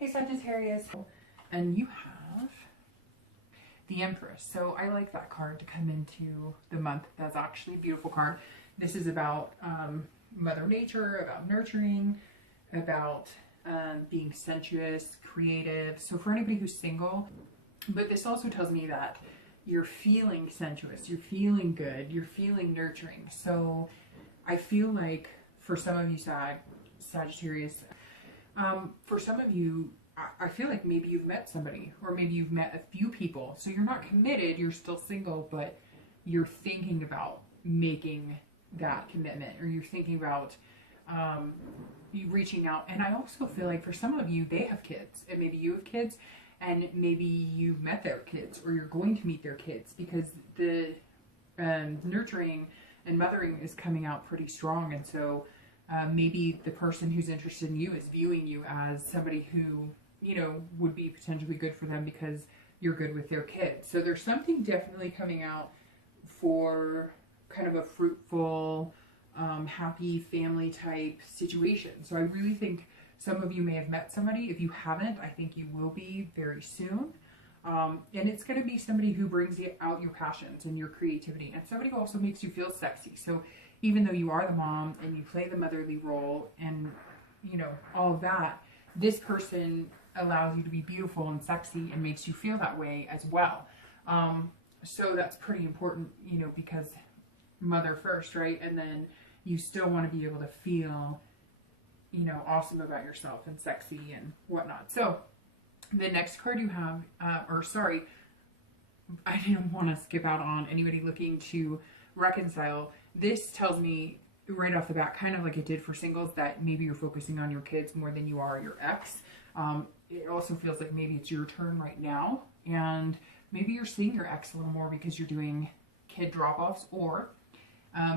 Hey Sagittarius, and you have the Empress. So I like that card to come into the month. That's actually a beautiful card. This is about Mother Nature, about nurturing, about being sensuous, creative. So for anybody who's single, but this also tells me that you're feeling sensuous, you're feeling good, you're feeling nurturing. So I feel like for some of you Sagittarius, for some of you, I feel like maybe you've met somebody, or maybe you've met a few people. So you're not committed, you're still single, but you're thinking about making that commitment, or you're thinking about you reaching out. And I also feel like for some of you, they have kids, and maybe you have kids, and maybe you've met their kids, or you're going to meet their kids, because the nurturing and mothering is coming out pretty strong. And so maybe the person who's interested in you is viewing you as somebody who, you know, would be potentially good for them because you're good with their kids. So there's something definitely coming out for kind of a fruitful, happy family type situation. So I really think some of you may have met somebody. If you haven't, I think you will be very soon. And it's going to be somebody who brings out your passions and your creativity, and somebody who also makes you feel sexy. So even though you are the mom and you play the motherly role and, you know, all of that, this person allows you to be beautiful and sexy and makes you feel that way as well. So that's pretty important, you know, because mother first, right? And then you still want to be able to feel, you know, awesome about yourself and sexy and whatnot. So the next card you have, I didn't want to skip out on anybody looking to reconcile. This tells me right off the bat, kind of like it did for singles, that maybe you're focusing on your kids more than you are your ex. It also feels like maybe it's your turn right now, and maybe you're seeing your ex a little more because you're doing kid drop-offs, or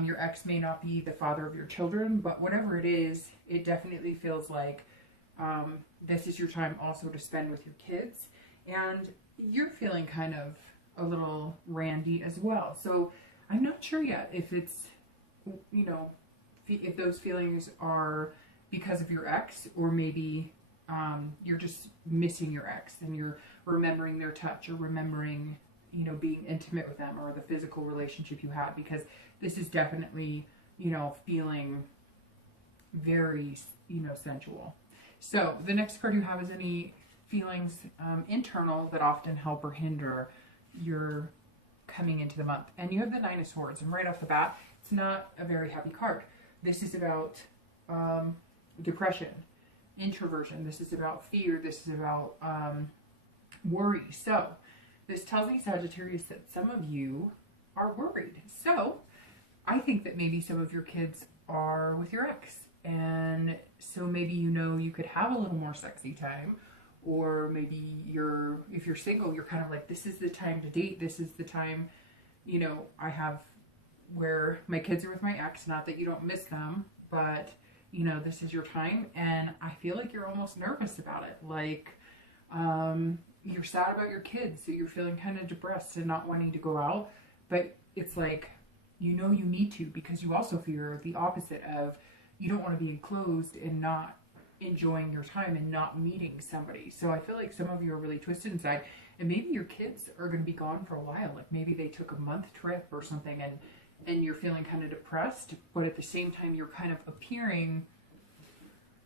your ex may not be the father of your children, but whatever it is, it definitely feels like this is your time also to spend with your kids, and you're feeling kind of a little randy as well. So I'm not sure yet if it's, you know, if those feelings are because of your ex, or maybe you're just missing your ex and you're remembering their touch, or remembering, you know, being intimate with them, or the physical relationship you had, because this is definitely, you know, feeling very, you know, sensual. So the next card you have is any feelings internal that often help or hinder your coming into the month. And you have the Nine of Swords, and right off the bat, it's not a very happy card. This is about depression, introversion. This is about fear. This is about worry. So this tells me, Sagittarius, that some of you are worried. So I think that maybe some of your kids are with your ex, and so maybe, you know, you could have a little more sexy time. Or maybe if you're single, you're kind of like, this is the time to date. This is the time, you know, I have where my kids are with my ex. Not that you don't miss them, but, you know, this is your time. And I feel like you're almost nervous about it. Like, you're sad about your kids. So you're feeling kind of depressed and not wanting to go out. But it's like, you know, you need to, because you also fear the opposite of, you don't want to be enclosed and not enjoying your time and not meeting somebody. So I feel like some of you are really twisted inside, and maybe your kids are going to be gone for a while. Like maybe they took a month trip or something, and you're feeling kind of depressed, but at the same time you're kind of appearing,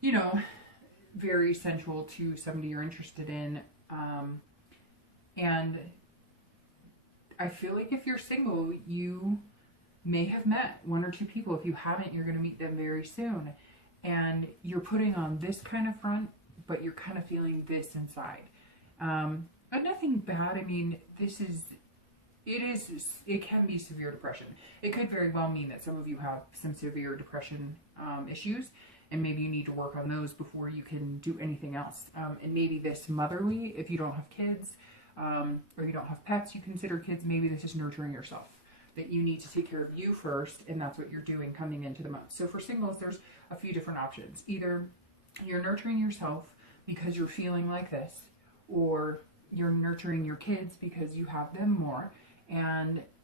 you know, very sensual to somebody you're interested in. And I feel like if you're single, you may have met one or two people. If you haven't, you're going to meet them very soon. And you're putting on this kind of front, but you're kind of feeling this inside. But nothing bad. I mean, it can be severe depression. It could very well mean that some of you have some severe depression issues, and maybe you need to work on those before you can do anything else. And maybe this motherly, if you don't have kids, or you don't have pets you consider kids, maybe this is nurturing yourself. That you need to take care of you first, and that's what you're doing coming into the month. So for singles, there's a few different options. Either you're nurturing yourself because you're feeling like this, or you're nurturing your kids because you have them more,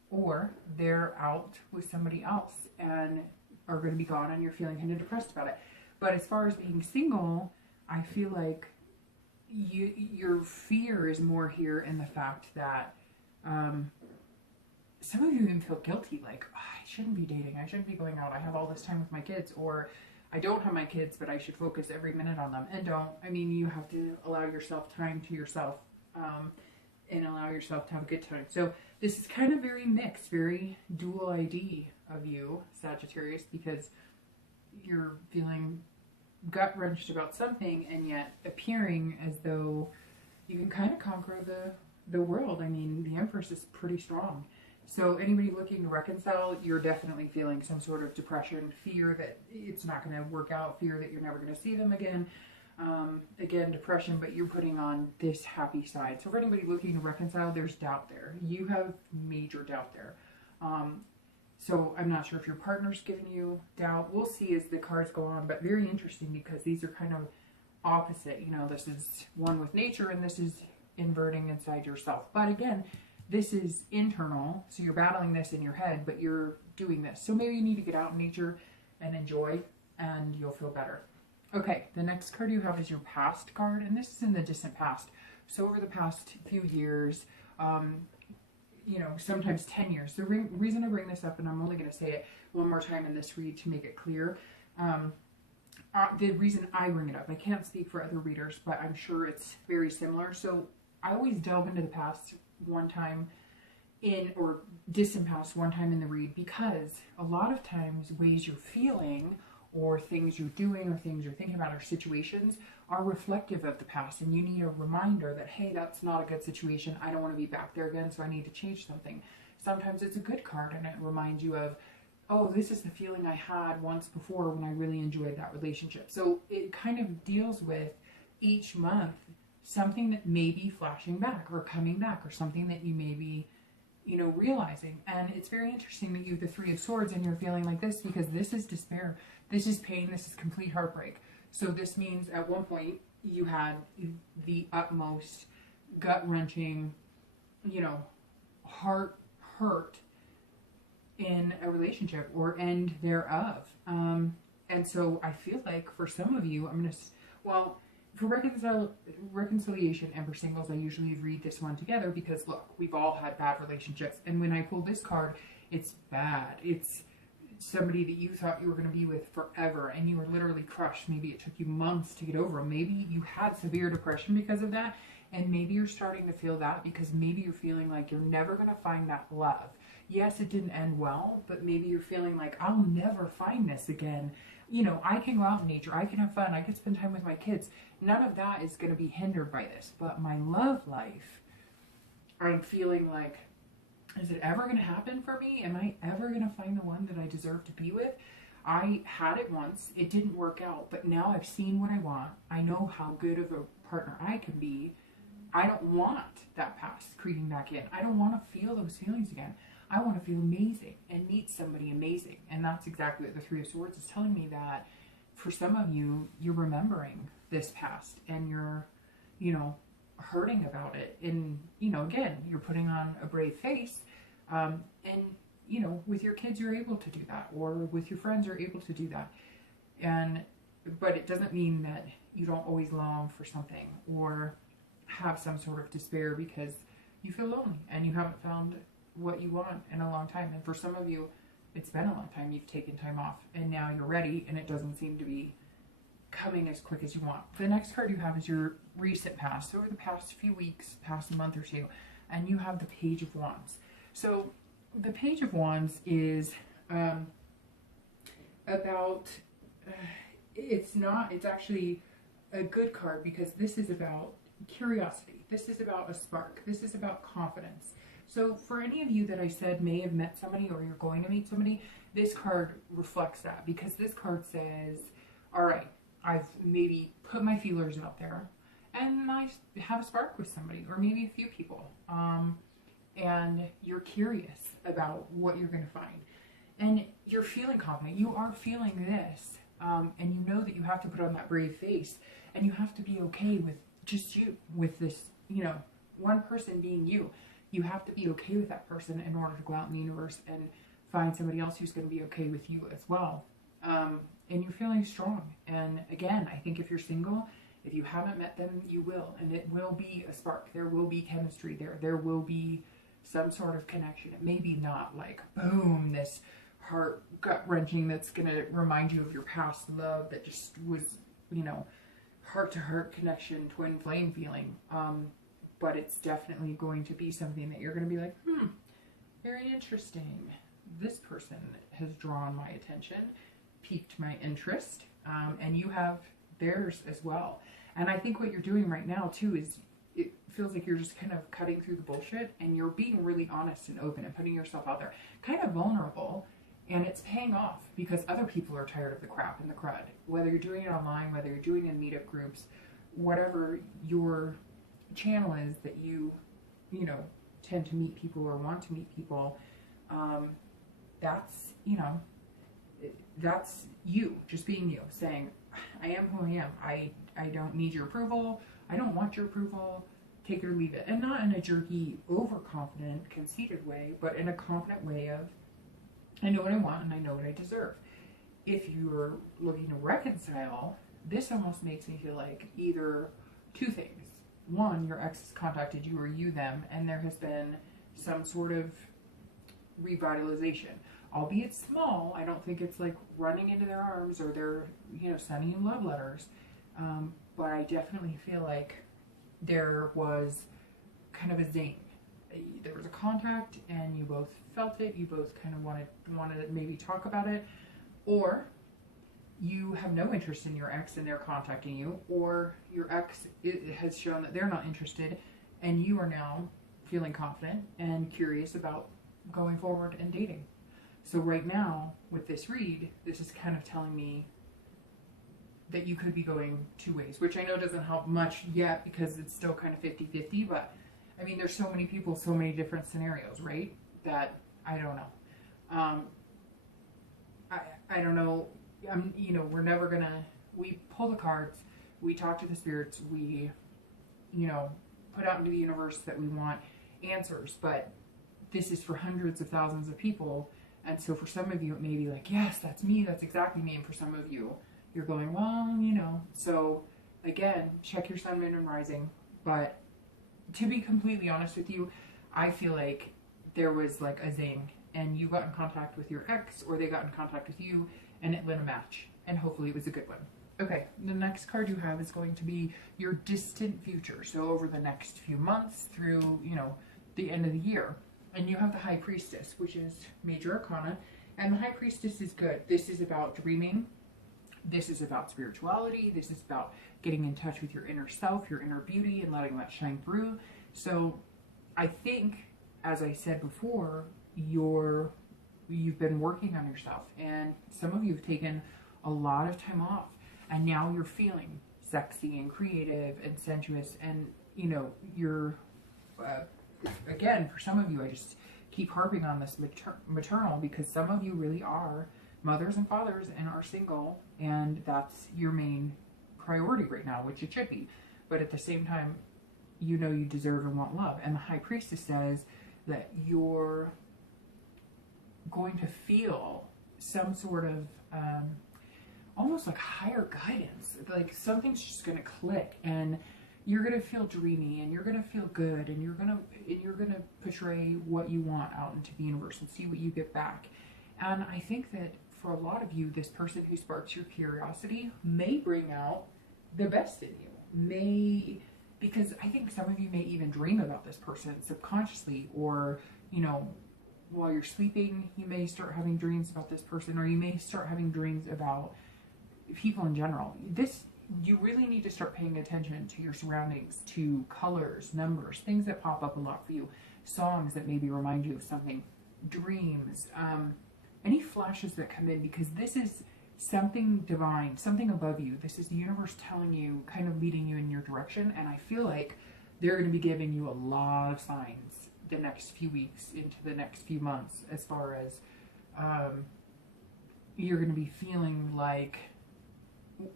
or they're out with somebody else and are going to be gone, and you're feeling kind of depressed about it. But as far as being single, I feel like your fear is more here in the fact that some of you even feel guilty, like, oh, I shouldn't be dating, I shouldn't be going out, I have all this time with my kids, or I don't have my kids, but I should focus every minute on them. And don't. I mean, you have to allow yourself time to yourself, and allow yourself to have a good time. So this is kind of very mixed, very dual ID of you, Sagittarius, because you're feeling gut-wrenched about something and yet appearing as though you can kind of conquer the world. I mean, the Empress is pretty strong. So anybody looking to reconcile, you're definitely feeling some sort of depression, fear that it's not going to work out, fear that you're never going to see them again. Again, depression, but you're putting on this happy side. So for anybody looking to reconcile, there's doubt there. You have major doubt there. So I'm not sure if your partner's giving you doubt. We'll see as the cards go on, but very interesting because these are kind of opposite. You know, this is one with nature and this is inverting inside yourself. But again, this is internal, so you're battling this in your head, but you're doing this. So maybe you need to get out in nature and enjoy, and you'll feel better. Okay, the next card you have is your past card, and this is in the distant past. So over the past few years, you know, sometimes 10 years. The reason I bring this up, and I'm only going to say it one more time in this read to make it clear, the reason I bring it up, I can't speak for other readers, but I'm sure it's very similar. So I always delve into the past one time in, or distant past one time in the read, because a lot of times ways you're feeling or things you're doing or things you're thinking about or situations are reflective of the past, and you need a reminder that, hey, that's not a good situation, I don't want to be back there again, so I need to change something. Sometimes it's a good card and it reminds you of, oh, this is the feeling I had once before when I really enjoyed that relationship. So it kind of deals with each month something that may be flashing back or coming back, or something that you may be, you know, realizing. And it's very interesting that you have the Three of Swords and you're feeling like this, because this is despair, this is pain, this is complete heartbreak. So this means at one point you had the utmost gut-wrenching, you know, heart hurt in a relationship or end thereof. And so I feel like for some of you, I'm going to, well, for reconciliation and for singles, I usually read this one together because, look, we've all had bad relationships. And when I pull this card, it's bad. It's somebody that you thought you were going to be with forever and you were literally crushed. Maybe it took you months to get over. Maybe you had severe depression because of that. And maybe you're starting to feel that because maybe you're feeling like you're never going to find that love. Yes, it didn't end well, but maybe you're feeling like, I'll never find this again. You know, I can go out in nature, I can have fun, I can spend time with my kids. None of that is going to be hindered by this. But my love life, I'm feeling like, is it ever going to happen for me? Am I ever going to find the one that I deserve to be with? I had it once, it didn't work out, but now I've seen what I want. I know how good of a partner I can be. I don't want that past creeping back in. I don't want to feel those feelings again. I want to feel amazing and meet somebody amazing. And that's exactly what the Three of Swords is telling me, that for some of you, you're remembering this past and you're, you know, hurting about it. And, you know, again, you're putting on a brave face. And, you know, with your kids, you're able to do that, or with your friends, you're able to do that. But it doesn't mean that you don't always long for something or have some sort of despair because you feel lonely and you haven't found what you want in a long time. And for some of you, it's been a long time. You've taken time off and now you're ready, and it doesn't seem to be coming as quick as you want. The next card you have is your recent past, over the past few weeks, past month or two, and you have the Page of Wands. So the Page of Wands is about, it's actually a good card because this is about curiosity. This is about a spark. This is about confidence. So for any of you that I said may have met somebody or you're going to meet somebody, this card reflects that, because this card says, all right, I've maybe put my feelers out there and I have a spark with somebody or maybe a few people. And you're curious about what you're going to find. And you're feeling confident. You are feeling this. And you know that you have to put on that brave face and you have to be okay with just you, with this, you know, one person being you. You have to be okay with that person in order to go out in the universe and find somebody else who's going to be okay with you as well. And you're feeling strong. And again, I think if you're single If you haven't met them, you will, and it will be a spark. There will be chemistry there. There will be some sort of connection. It may be not like, boom, this heart gut-wrenching that's going to remind you of your past love that just was, you know, heart-to-heart connection, twin flame feeling. But it's definitely going to be something that you're going to be like, very interesting. This person has drawn my attention, piqued my interest, and you have theirs as well. And I think what you're doing right now too is, it feels like you're just kind of cutting through the bullshit and you're being really honest and open and putting yourself out there, kind of vulnerable, and it's paying off because other people are tired of the crap and the crud. Whether you're doing it online, whether you're doing it in meetup groups, whatever your channel is that you know, tend to meet people or want to meet people, that's, you know, that's you just being you, saying, I am who I am. I don't need your approval. I don't want your approval. Take it or leave it. And not in a jerky, overconfident, conceited way, but in a confident way of, I know what I want and I know what I deserve. If you're looking to reconcile, this almost makes me feel like either two things. One, your ex has contacted you or you them, and there has been some sort of revitalization. Albeit small, I don't think it's like running into their arms or they're, you know, sending you love letters. But I definitely feel like there was kind of a zing. There was a contact and you both felt it. You both kind of wanted to maybe talk about it. Or you have no interest in your ex and they're contacting you. Or your ex has shown that they're not interested and you are now feeling confident and curious about going forward and dating. So right now, with this read, this is kind of telling me that you could be going two ways, which I know doesn't help much yet because it's still kind of 50-50, but I mean, there's so many people, so many different scenarios, right? That I don't know. I don't know. You know, we're never gonna, we pull the cards, we talk to the spirits, we, you know, put out into the universe that we want answers, but this is for hundreds of thousands of people. And so for some of you, it may be like, yes, that's me. That's exactly me. And for some of you, you're going, well, you know. So again, check your sun, moon, and rising. But to be completely honest with you, I feel like there was like a zing and you got in contact with your ex or they got in contact with you and it lit a match. And hopefully it was a good one. Okay, the next card you have is going to be your distant future. So over the next few months through, you know, the end of the year. And you have the High Priestess, which is major arcana. And the High Priestess is good. This is about dreaming. This is about spirituality. This is about getting in touch with your inner self, your inner beauty, and letting that shine through. So I think, as I said before, you've been working on yourself. And some of you have taken a lot of time off. And now you're feeling sexy and creative and sensuous. And, you know, you're... again, for some of you, I just keep harping on this maternal because some of you really are mothers and fathers and are single, and that's your main priority right now, which it should be. But at the same time, you know you deserve and want love. And the High Priestess says that you're going to feel some sort of almost like higher guidance. Like something's just going to click and you're going to feel dreamy and you're going to feel good and you're going to portray what you want out into the universe and see what you get back. And I think that for a lot of you, this person who sparks your curiosity may bring out the best in you. Because I think some of you may even dream about this person subconsciously, or, you know, while you're sleeping, you may start having dreams about this person, or you may start having dreams about people in general. You really need to start paying attention to your surroundings, to colors, numbers, things that pop up a lot for you, songs that maybe remind you of something, dreams, any flashes that come in, because this is something divine, something above you. This is the universe telling you, kind of leading you in your direction. And I feel like they're going to be giving you a lot of signs the next few weeks into the next few months, as far as you're going to be feeling like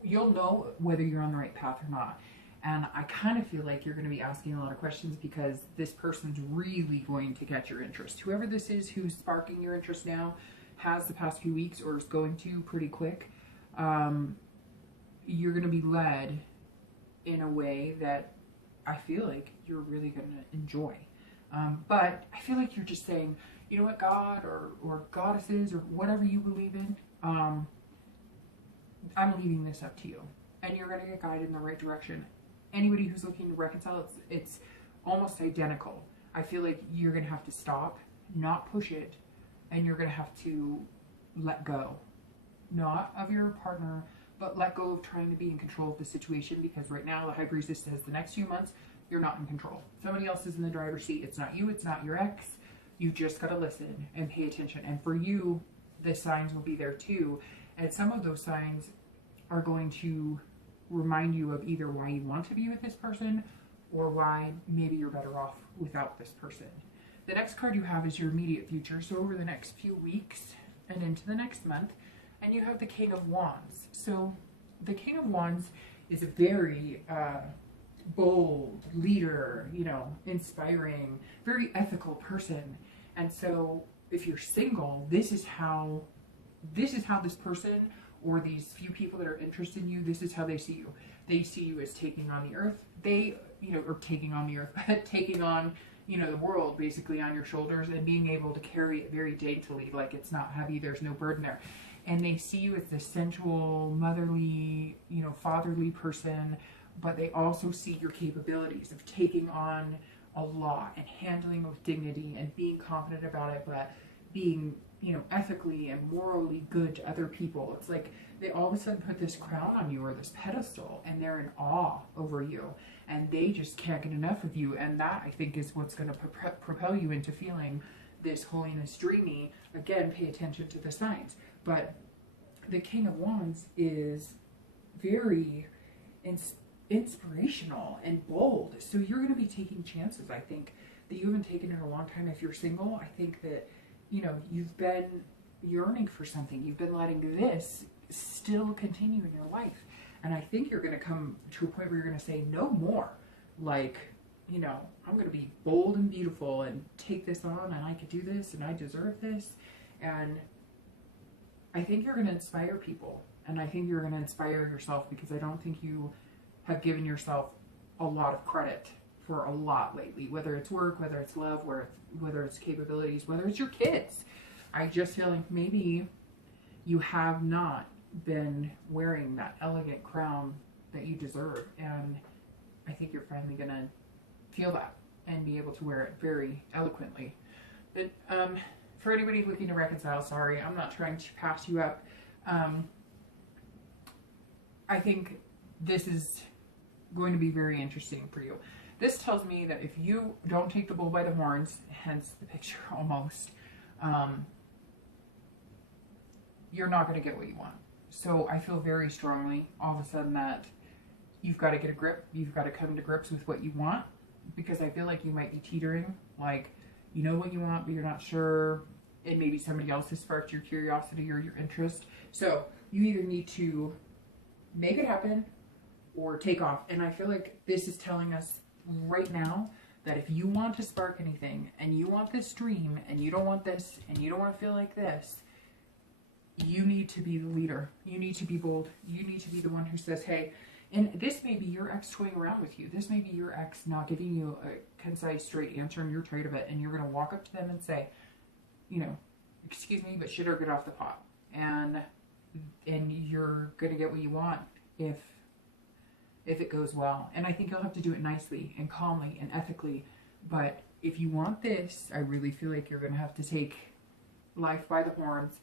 you'll know whether you're on the right path or not. And I kind of feel like you're going to be asking a lot of questions because this person's really going to catch your interest. Whoever this is who's sparking your interest now has the past few weeks, or is going to pretty quick. You're going to be led in a way that I feel like you're really going to enjoy. But I feel like you're just saying, you know what, God or goddesses or whatever you believe in, I'm leaving this up to you. And you're going to get guided in the right direction. Anybody who's looking to reconcile, it's almost identical. I feel like you're going to have to stop, not push it, and you're going to have to let go. Not of your partner, but let go of trying to be in control of the situation, because right now the High Priestess says the next few months, you're not in control. Somebody else is in the driver's seat. It's not you. It's not your ex. You just got to listen and pay attention. And for you, the signs will be there too. And some of those signs are going to remind you of either why you want to be with this person or why maybe you're better off without this person. The next card you have is your immediate future. So over the next few weeks and into the next month. And you have the King of Wands. So the King of Wands is a very bold leader, you know, inspiring, very ethical person. And so if you're single, this is how this person or these few people that are interested in you, this is how they see you. They see you as taking on the earth. Taking on the earth, taking on, you know, the world basically on your shoulders and being able to carry it very daintily, like it's not heavy, there's no burden there. And they see you as the sensual, motherly, you know, fatherly person, but they also see your capabilities of taking on a lot and handling with dignity and being confident about it, but being, you know, ethically and morally good to other people. It's like they all of a sudden put this crown on you or this pedestal and they're in awe over you and they just can't get enough of you. And that, I think, is what's going to propel you into feeling this holiness dreamy. Again, pay attention to the signs. But the King of Wands is very inspirational and bold. So you're going to be taking chances, I think, that you haven't taken in a long time. If you're single, I think that, you know, you've been yearning for something. You've been letting this still continue in your life. And I think you're going to come to a point where you're going to say no more. Like, you know, I'm going to be bold and beautiful and take this on, and I could do this and I deserve this. And I think you're going to inspire people. And I think you're going to inspire yourself, because I don't think you have given yourself a lot of credit for a lot lately, whether it's work, whether it's love, whether it's capabilities, whether it's your kids. I just feel like maybe you have not been wearing that elegant crown that you deserve. And I think you're finally going to feel that and be able to wear it very eloquently. But for anybody looking to reconcile, sorry, I'm not trying to pass you up. I think this is going to be very interesting for you. This tells me that if you don't take the bull by the horns, hence the picture almost, you're not going to get what you want. So I feel very strongly all of a sudden that you've got to get a grip. You've got to come to grips with what you want, because I feel like you might be teetering. Like, you know what you want, but you're not sure. And maybe somebody else has sparked your curiosity or your interest. So you either need to make it happen or take off. And I feel like this is telling us right now that if you want to spark anything and you want this dream and you don't want this and you don't want to feel like this, you need to be the leader. You need to be bold. You need to be the one who says, hey, and this may be your ex toying around with you. This may be your ex not giving you a concise, straight answer, and you're tired of it. And you're going to walk up to them and say, you know, excuse me, but shit or get off the pot. And you're going to get what you want if it goes well. And I think you'll have to do it nicely and calmly and ethically. But if you want this, I really feel like you're going to have to take life by the horns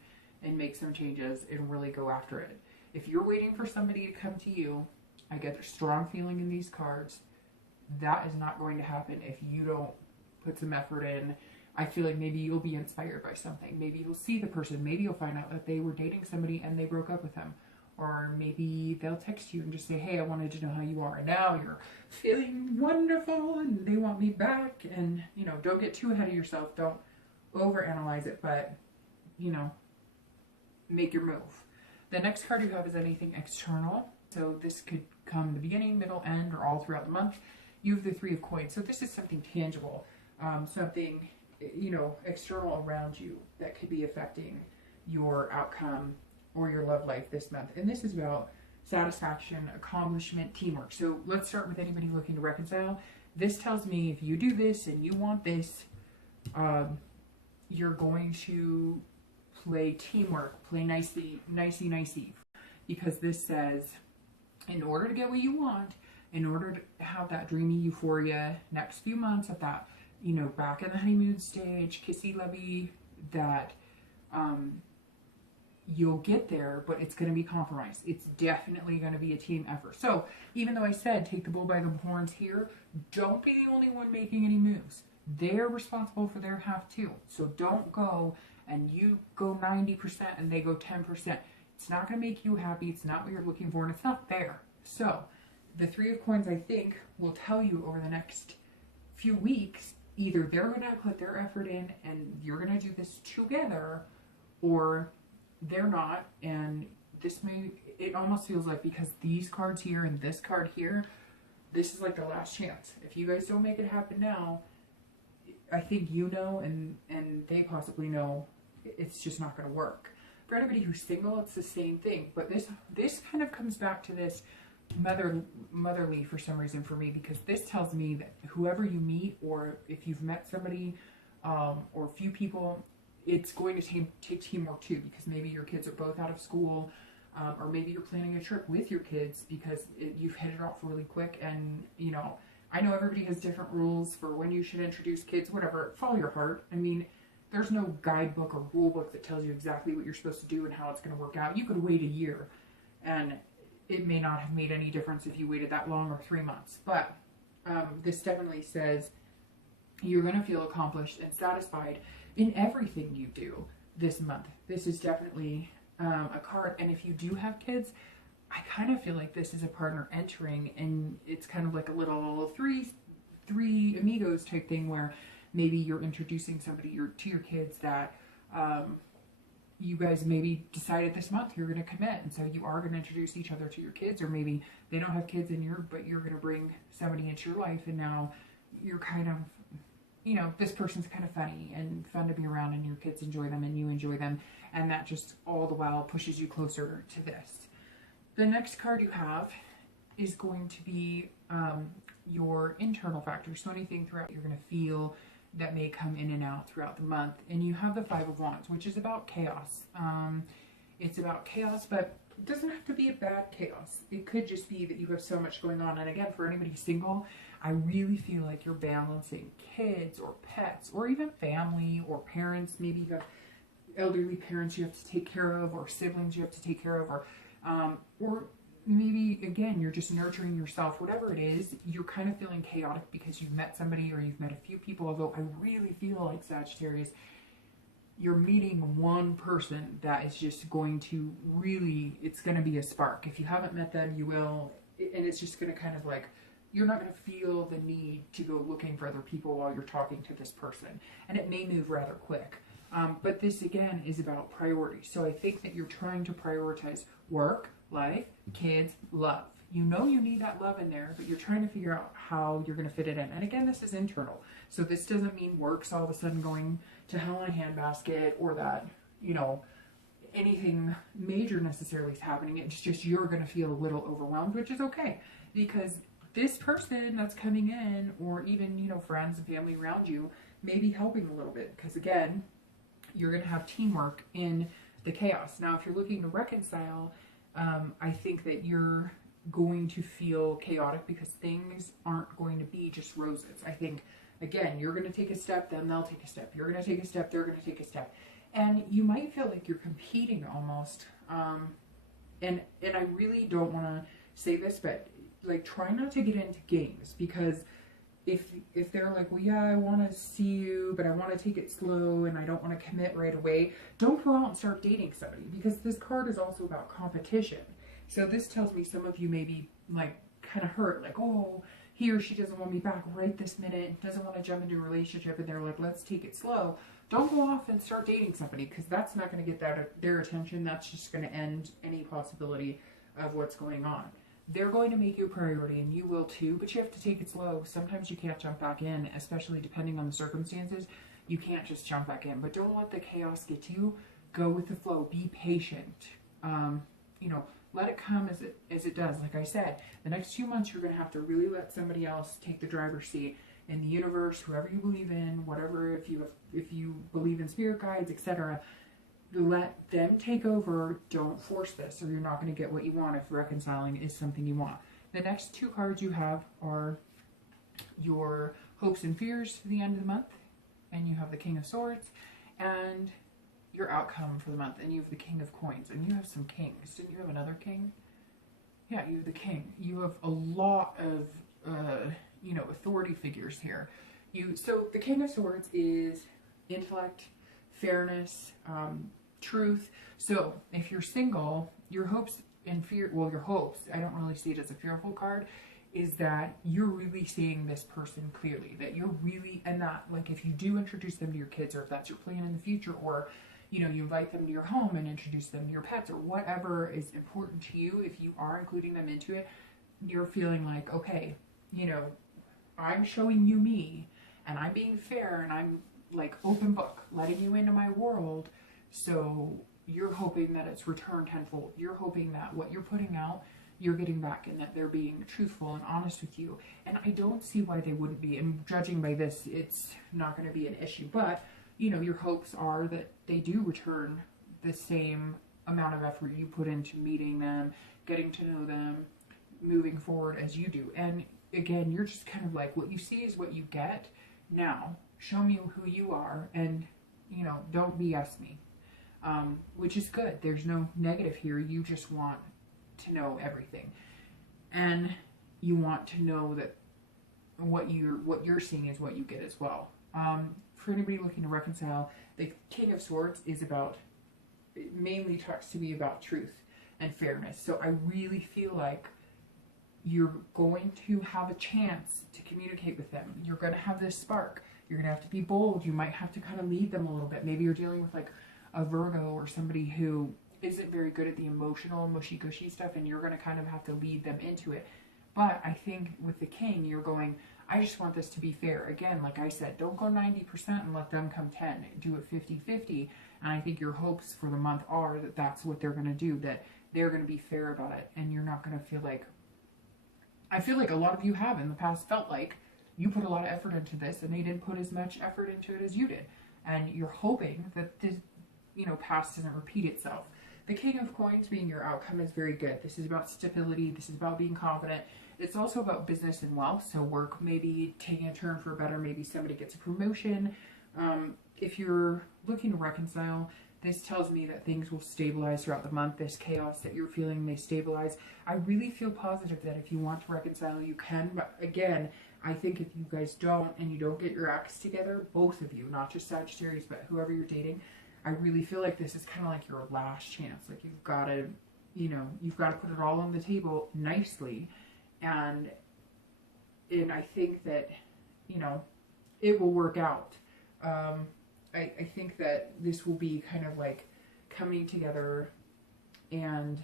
and make some changes and really go after it. If you're waiting for somebody to come to you, I get a strong feeling in these cards, that is not going to happen if you don't put some effort in. I feel like maybe you'll be inspired by something. Maybe you'll see the person. Maybe you'll find out that they were dating somebody and they broke up with them. Or maybe they'll text you and just say, hey, I wanted to know how you are. And now you're feeling wonderful and they want me back. And, you know, don't get too ahead of yourself. Don't overanalyze it, but, you know, make your move. The next card you have is anything external. So this could come the beginning, middle, end, or all throughout the month. You have the Three of Coins. So this is something tangible, something, you know, external around you that could be affecting your outcome or your love life this month. And this is about satisfaction, accomplishment, teamwork. So let's start with anybody looking to reconcile. This tells me if you do this and you want this, you're going to play teamwork, play nicely, because this says in order to get what you want, in order to have that dreamy euphoria next few months of that, you know, back in the honeymoon stage, kissy lovey, that you'll get there, but it's going to be compromised. It's definitely going to be a team effort. So even though I said take the bull by the horns here, don't be the only one making any moves. They're responsible for their half too. So don't go and you go 90% and they go 10%. It's not going to make you happy. It's not what you're looking for, and it's not fair. So the Three of Coins, I think, will tell you over the next few weeks, either they're going to put their effort in and you're going to do this together, or they're not. And this may, it almost feels like, because these cards here and this card here, this is like the last chance. If you guys don't make it happen now, I think you know, and they possibly know, it's just not going to work. For anybody who's single, it's the same thing. But this kind of comes back to this motherly for some reason for me, because this tells me that whoever you meet, or if you've met somebody or a few people, it's going to take teamwork too, because maybe your kids are both out of school, or maybe you're planning a trip with your kids because you've hit it off really quick. And you know, I know everybody has different rules for when you should introduce kids, whatever. Follow your heart. I mean, there's no guidebook or rule book that tells you exactly what you're supposed to do and how it's going to work out. You could wait a year and it may not have made any difference if you waited that long, or 3 months. But this definitely says you're going to feel accomplished and satisfied in everything you do this month. This is definitely a card. And if you do have kids, I kind of feel like this is a partner entering, and it's kind of like a little three amigos type thing, where maybe you're introducing somebody to your kids that you guys maybe decided this month you're going to commit, and so you are going to introduce each other to your kids. Or maybe they don't have kids but you're going to bring somebody into your life, and now you're kind of, you know, this person's kind of funny and fun to be around, and your kids enjoy them and you enjoy them, and that just all the while pushes you closer to this. The next card you have is going to be your internal factors. So anything throughout you're going to feel that may come in and out throughout the month. And you have the Five of Wands, which is about chaos. It's about chaos, but it doesn't have to be a bad chaos. It could just be that you have so much going on. And again, for anybody single, I really feel like you're balancing kids or pets or even family or parents. Maybe you have elderly parents you have to take care of, or siblings you have to take care of, or maybe, again, you're just nurturing yourself. Whatever it is, you're kind of feeling chaotic because you've met somebody or you've met a few people. Although I really feel like, Sagittarius, you're meeting one person that is just going to really, it's going to be a spark. If you haven't met them, you will. And it's just going to kind of like, you're not going to feel the need to go looking for other people while you're talking to this person. And it may move rather quick. But this, again, is about priorities. So I think that you're trying to prioritize work, life, kids, love. You know you need that love in there, but you're trying to figure out how you're going to fit it in. And again, this is internal. So this doesn't mean work's all of a sudden going to hell in a handbasket, or that, you know, anything major necessarily is happening. It's just you're going to feel a little overwhelmed, which is okay. Because this person that's coming in, or even, you know, friends and family around you, may be helping a little bit. Because again, you're going to have teamwork in the chaos. Now, if you're looking to reconcile, I think that you're going to feel chaotic because things aren't going to be just roses. I think, again, you're going to take a step, then they'll take a step. You're going to take a step, they're going to take a step. And you might feel like you're competing almost. And I really don't want to say this, but like, try not to get into games, because if they're like, well, yeah, I want to see you, but I want to take it slow and I don't want to commit right away, don't go out and start dating somebody, because this card is also about competition. So this tells me some of you may be like kind of hurt, like, oh, he or she doesn't want me back right this minute, doesn't want to jump into a relationship, and they're like, let's take it slow. Don't go off and start dating somebody, because that's not going to get their attention. That's just going to end any possibility of what's going on. They're going to make you a priority, and you will too, but you have to take it slow. Sometimes you can't jump back in, especially depending on the circumstances. You can't just jump back in, but don't let the chaos get to you. Go with the flow. Be patient. You know, let it come as it does. Like I said, the next 2 months you're going to have to really let somebody else take the driver's seat in the universe, whoever you believe in, whatever, if you believe in spirit guides, etc. Let them take over. Don't force this, or you're not going to get what you want if reconciling is something you want. The next 2 cards you have are your hopes and fears for the end of the month, and you have the King of Swords, and your outcome for the month, and you have the King of Coins, and you have some kings. Didn't you have another king? Yeah, you have the king. You have a lot of authority figures here. So the King of Swords is intellect, fairness, truth. So if you're single, your hopes and fear, well, your hopes, I don't really see it as a fearful card, is that you're really seeing this person clearly, that you're really, and that, like, if you do introduce them to your kids, or if that's your plan in the future, or you invite them to your home and introduce them to your pets, or whatever is important to you, if you are including them into it, you're feeling like, okay, I'm showing you me, and I'm being fair, and I'm like open book, letting you into my world. So you're hoping that it's returned tenfold. You're hoping that what you're putting out, you're getting back, and that they're being truthful and honest with you. And I don't see why they wouldn't be. And judging by this, it's not going to be an issue. But, your hopes are that they do return the same amount of effort you put into meeting them, getting to know them, moving forward as you do. And again, you're just kind of like, what you see is what you get. Now, show me who you are, and, don't BS me. Which is good. There's no negative here. You just want to know everything, and you want to know that what you're seeing is what you get as well. For anybody looking to reconcile, the King of Swords is about, it mainly talks to me about truth and fairness. So I really feel like you're going to have a chance to communicate with them. You're going to have this spark. You're going to have to be bold. You might have to kind of lead them a little bit. Maybe you're dealing with like a Virgo or somebody who isn't very good at the emotional mushy-gushy stuff, and you're going to kind of have to lead them into it. But I think with the King, you're going, I just want this to be fair. Again, like I said, don't go 90% and let them come 10. Do it 50-50. And I think your hopes for the month are that that's what they're going to do, that they're going to be fair about it, and you're not going to feel like, I feel like a lot of you have in the past felt like you put a lot of effort into this and they didn't put as much effort into it as you did. And you're hoping that this, past doesn't repeat itself. The King of Coins being your outcome is very good. This is about stability. This is about being confident. It's also about business and wealth. So work maybe taking a turn for better. Maybe somebody gets a promotion. If you're looking to reconcile, this tells me that things will stabilize throughout the month. This chaos that you're feeling may stabilize. I really feel positive that if you want to reconcile, you can. But again, I think if you guys don't, and you don't get your acts together, both of you, not just Sagittarius, but whoever you're dating, I really feel like this is kind of like your last chance. Like you've got to, you've got to put it all on the table nicely. And I think that, it will work out. I think that this will be kind of like coming together and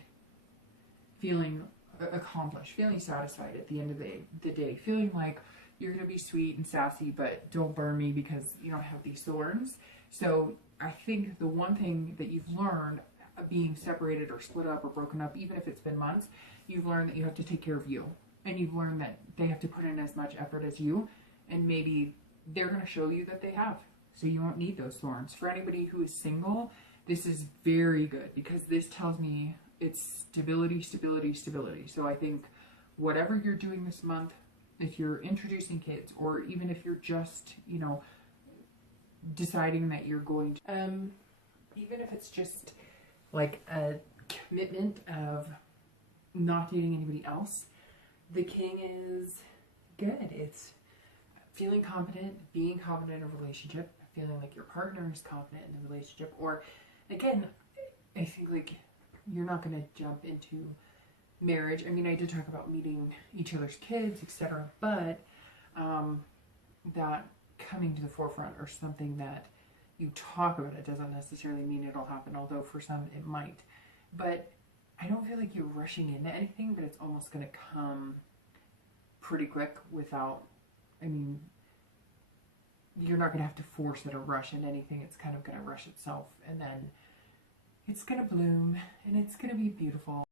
feeling accomplished, feeling satisfied at the end of the day, feeling like you're going to be sweet and sassy, but don't burn me because you don't have these thorns. So I think the one thing that you've learned being separated or split up or broken up, even if it's been months, you've learned that you have to take care of you, and you've learned that they have to put in as much effort as you, and maybe they're going to show you that they have. So you won't need those thorns. For anybody who is single, this is very good because this tells me it's stability, stability, stability. So I think whatever you're doing this month, if you're introducing kids, or even if you're just, deciding that you're going to, even if it's just like a commitment of not dating anybody else, the King is good. It's feeling confident, being confident in a relationship, feeling like your partner is confident in the relationship, or again, I think like you're not going to jump into marriage. I mean, I did talk about meeting each other's kids, etc., but that coming to the forefront or something that you talk about, it doesn't necessarily mean it'll happen, although for some it might. But I don't feel like you're rushing into anything, but it's almost going to come pretty quick without, you're not going to have to force it or rush into anything. It's kind of going to rush itself, and then it's going to bloom, and it's going to be beautiful.